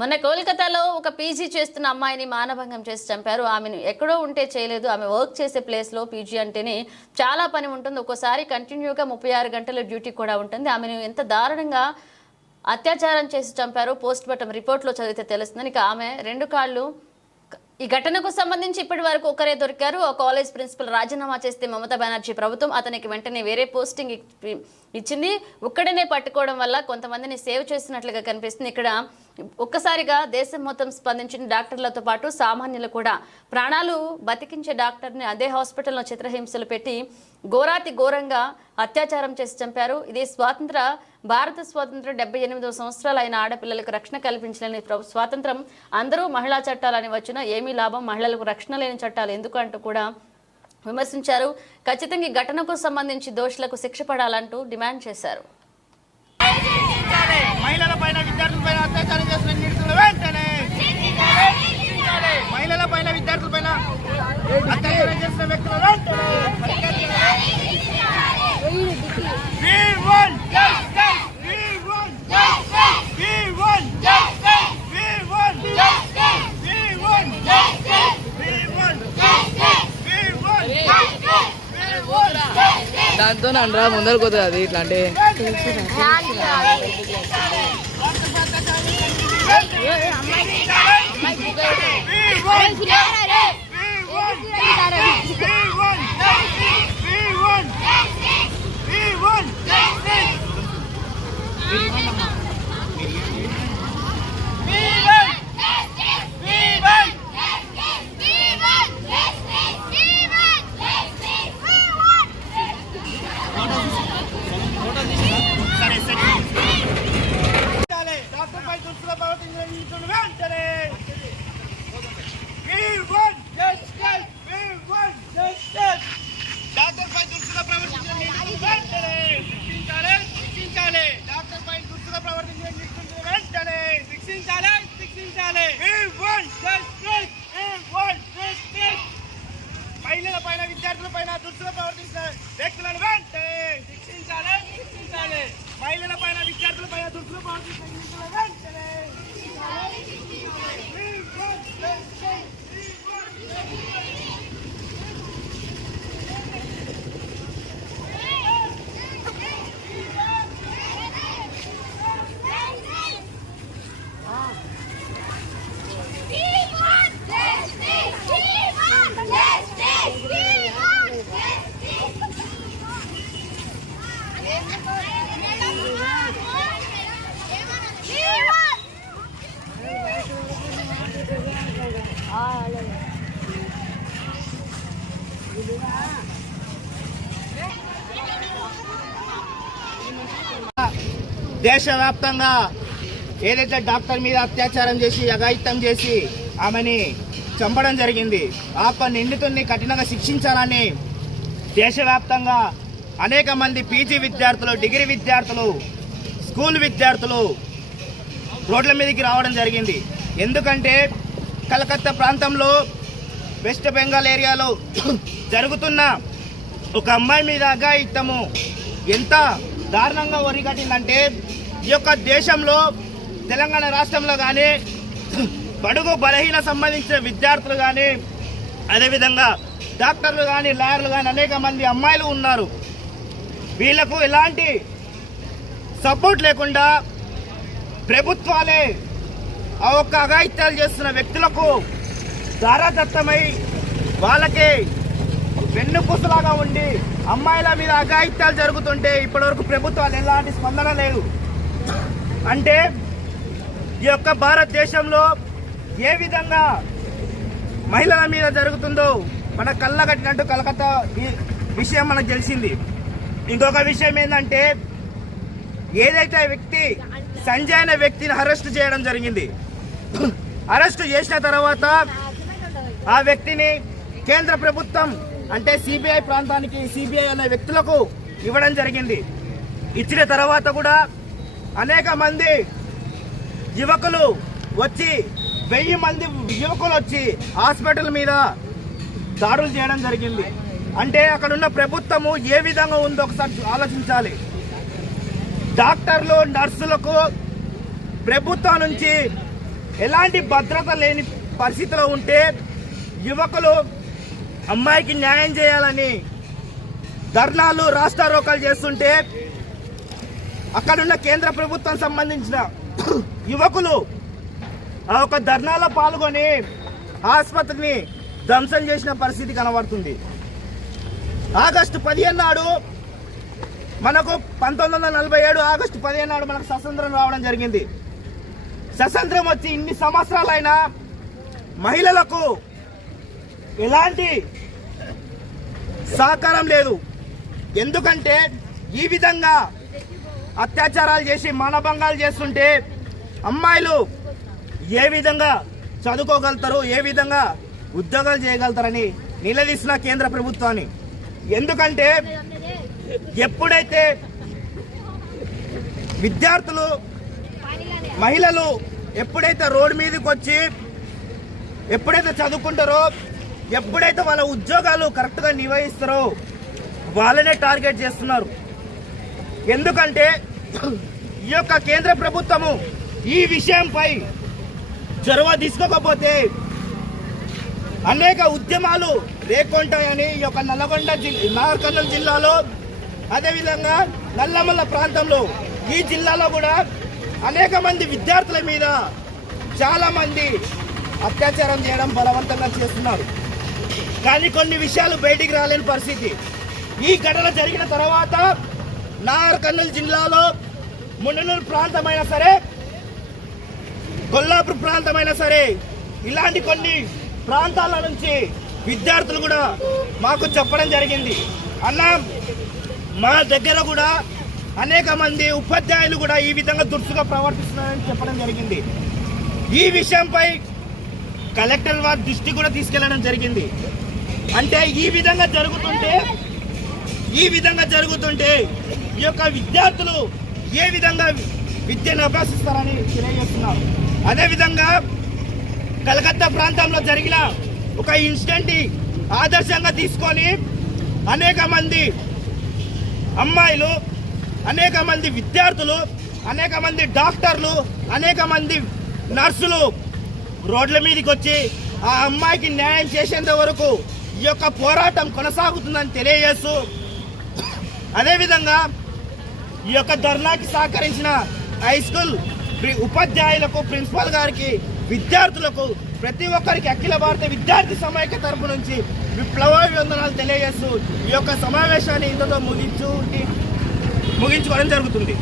మొన్న కోల్కతాలో ఒక పీజీ చేస్తున్న అమ్మాయిని మానభంగం చేసి చంపారు. ఆమెను ఎక్కడో ఉంటే చేయలేదు. ఆమె వర్క్ చేసే ప్లేస్లో పీజీ అంటేనే చాలా పని ఉంటుంది. ఒక్కోసారి కంటిన్యూగా 36 గంటల డ్యూటీ కూడా ఉంటుంది. ఆమెను ఎంత దారుణంగా అత్యాచారం చేసి చంపారో పోస్ట్ మార్టం రిపోర్ట్లో చదివితే తెలుస్తుంది. ఇక ఆమె 2 కాళ్ళు. ఈ ఘటనకు సంబంధించి ఇప్పటి వరకు ఒకరే దొరికారు. ఆ కాలేజ్ ప్రిన్సిపల్ రాజీనామా చేస్తే మమతా బెనర్జీ ప్రభుత్వం అతనికి వెంటనే వేరే పోస్టింగ్ ఇచ్చింది. ఒక్కడనే పట్టుకోవడం వల్ల కొంతమందిని సేవ్ చేసినట్లుగా కనిపిస్తుంది. ఇక్కడ ఒక్కసారిగా దేశం మొత్తం స్పందించిన డాక్టర్లతో పాటు సామాన్యులు కూడా ప్రాణాలు బతికించే డాక్టర్ని అదే హాస్పిటల్లో చిత్రహింసలు పెట్టి ఘోరాతి ఘోరంగా అత్యాచారం చేసి చంపారు. ఇది భారత స్వాతంత్రం 78వ సంవత్సరాలు అయిన ఆడపిల్లలకు రక్షణ కల్పించలేని స్వాతంత్రం, అందరూ మహిళా చట్టాలని వచ్చినా ఏమీ లాభం, మహిళలకు రక్షణ లేని చట్టాలు ఎందుకు అంటూ కూడా విమర్శించారు. ఖచ్చితంగా ఈ ఘటనకు సంబంధించి దోషులకు శిక్ష పడాలంటూ డిమాండ్ చేశారు. మహిళలపైన విద్యార్థులపైన అత్యాచారం చేసిన నిరసన వెంటనే మహిళలపైన విద్యార్థులపైన అత్యాచారం చేసిన వ్యక్తుల వెంటనే దాంతో నండ్రా ముందరకు పోతుంది అది ఇట్లా అంటే మహిళలపైన విద్యార్థులపైన దుస్తులు ప్రవర్తించిన వ్యక్తులను వెంటనే శిక్షించాలి. మహిళలపైన విద్యార్థులపైన దుస్తులు ప్రవర్తించిన వ్యక్తులను వెంటనే దేశవ్యాప్తంగా ఏదైతే డాక్టర్ మీద అత్యాచారం చేసి అఘాయిత్యం చేసి ఆమెని చంపడం జరిగింది, ఆ నిందితుడిని కఠినంగా శిక్షించాలని దేశవ్యాప్తంగా అనేక మంది పీజీ విద్యార్థులు, డిగ్రీ విద్యార్థులు, స్కూల్ విద్యార్థులు రోడ్ల మీదకి రావడం జరిగింది. ఎందుకంటే కలకత్తా ప్రాంతంలో వెస్ట్ బెంగాల్ ఏరియాలో జరుగుతున్న ఒక అమ్మాయి మీద అఘాయిత్యము ఎంత దారుణంగా ఒరిగట్టిందంటే, ఈ యొక్క దేశంలో తెలంగాణ రాష్ట్రంలో కానీ బడుగు బలహీన సంబంధించిన విద్యార్థులు కానీ, అదేవిధంగా డాక్టర్లు కానీ, లాయర్లు కానీ అనేక మంది అమ్మాయిలు ఉన్నారు. వీళ్లకు ఎలాంటి సపోర్ట్ లేకుండా ప్రభుత్వాలే ఆ ఒక్క అఘాయిత్యాలు చేస్తున్న వ్యక్తులకు దారాదత్తమై వాళ్ళకి వెన్నుపూసలాగా ఉండి అమ్మాయిల మీద అఘాయిత్యాలు జరుగుతుంటే ఇప్పటివరకు ప్రభుత్వాలు ఎలాంటి స్పందన లేదు. అంటే ఈ యొక్క భారతదేశంలో ఏ విధంగా మహిళల మీద జరుగుతుందో మన కళ్ళ కట్టినట్టు కలకత్తా విషయం మనకు తెలిసింది. ఇంకొక విషయం ఏంటంటే, ఏదైతే వ్యక్తి సంజయ్ అనే వ్యక్తిని అరెస్ట్ చేయడం జరిగింది, అరెస్ట్ చేసిన తర్వాత ఆ వ్యక్తిని కేంద్ర ప్రభుత్వం అంటే సిబిఐ ప్రాంతానికి, సిబిఐ అనే వ్యక్తులకు ఇవ్వడం జరిగింది. ఇచ్చిన తర్వాత కూడా అనేక మంది యువకులు వచ్చి 1000 మంది యువకులు వచ్చి హాస్పిటల్ మీద దాడులు చేయడం జరిగింది. అంటే అక్కడున్న ప్రభుత్వము ఏ విధంగా ఉందో ఒకసారి ఆలోచించాలి. డాక్టర్లు, నర్సులకు ప్రభుత్వం నుంచి ఎలాంటి భద్రత లేని పరిస్థితిలో ఉంటే యువకులు అమ్మాయికి న్యాయం చేయాలని ధర్నాలు రాస్తారోకాలు చేస్తుంటే అక్కడున్న కేంద్ర ప్రభుత్వం సంబంధించిన యువకులు ఆ ఒక ధర్నాలో పాల్గొని ఆసుపత్రిని ధ్వంసం చేసిన పరిస్థితి కనబడుతుంది. ఆగస్టు 15 నాడు మనకు 1947 ఆగస్టు 15 నాడు మనకు స్వతంత్రం రావడం జరిగింది. స్వతంత్రం వచ్చి ఇన్ని సంవత్సరాలైనా మహిళలకు ఎలాంటి సహకారం లేదు. ఎందుకంటే ఈ విధంగా అత్యాచారాలు చేసి మానభంగాలు చేస్తుంటే అమ్మాయిలు ఏ విధంగా చదువుకోగలుగుతారు, ఏ విధంగా ఉద్యోగాలు చేయగలుగుతారని నిలదీసిన కేంద్ర ప్రభుత్వాన్ని. ఎందుకంటే ఎప్పుడైతే విద్యార్థులు మహిళలు ఎప్పుడైతే రోడ్డు మీదకి వచ్చి ఎప్పుడైతే చదువుకుంటారో, ఎప్పుడైతే వాళ్ళ ఉద్యోగాలు కరెక్ట్గా నిర్వహిస్తారో వాళ్ళనే టార్గెట్ చేస్తున్నారు. ఎందుకంటే ఈ యొక్క కేంద్ర ప్రభుత్వము ఈ విషయంపై చొరవ తీసుకోకపోతే అనేక ఉద్యమాలు రేకొంటాయని ఈ యొక్క నాగర్ కర్నూలు జిల్లాలో, అదేవిధంగా నల్లమల్ల ప్రాంతంలో ఈ జిల్లాలో కూడా అనేక మంది విద్యార్థుల మీద చాలా మంది అత్యాచారం చేయడం బలవంతంగా చేస్తున్నారు. కానీ కొన్ని విషయాలు బయటికి రాలేని పరిస్థితి. ఈ ఘటన జరిగిన తర్వాత నాగర్ కర్నూలు జిల్లాలో మున్ననూరు ప్రాంతమైనా సరే, కొల్లాపూర్ ప్రాంతమైనా సరే, ఇలాంటి కొన్ని ప్రాంతాల నుంచి విద్యార్థులు కూడా మాకు చెప్పడం జరిగింది. అన్న మా దగ్గర కూడా అనేక మంది ఉపాధ్యాయులు కూడా ఈ విధంగా దురుసుగా ప్రవర్తిస్తున్నారని చెప్పడం జరిగింది. ఈ విషయంపై కలెక్టర్ వారి దృష్టి కూడా తీసుకెళ్లడం జరిగింది. అంటే ఈ విధంగా జరుగుతుంటే ఈ యొక్క విద్యార్థులు ఏ విధంగా విద్యను అభ్యసిస్తారని తెలియజేస్తున్నారు. అదేవిధంగా కలకత్తా ప్రాంతంలో జరిగిన ఒక ఇన్సిడెంట్ ఆదర్శంగా తీసుకొని అనేక మంది అమ్మాయిలు, అనేక మంది విద్యార్థులు, అనేక మంది డాక్టర్లు, అనేక మంది నర్సులు రోడ్ల మీదకి వచ్చి ఆ అమ్మాయికి న్యాయం చేసేంత వరకు ఈ యొక్క పోరాటం కొనసాగుతుందని తెలియజేస్తూ, అదేవిధంగా ఈ యొక్క ధర్నాకి సహకరించిన హై స్కూల్ ఉపాధ్యాయులకు, ప్రిన్సిపాల్ గారికి, విద్యార్థులకు, ప్రతి ఒక్కరికి అఖిల భారత విద్యార్థి సమైక్య తరపు నుంచి విప్లవాభివందనాలు తెలియజేస్తూ ఈ యొక్క సమావేశాన్ని ఇంతతో ముగించుకోవడం జరుగుతుంది.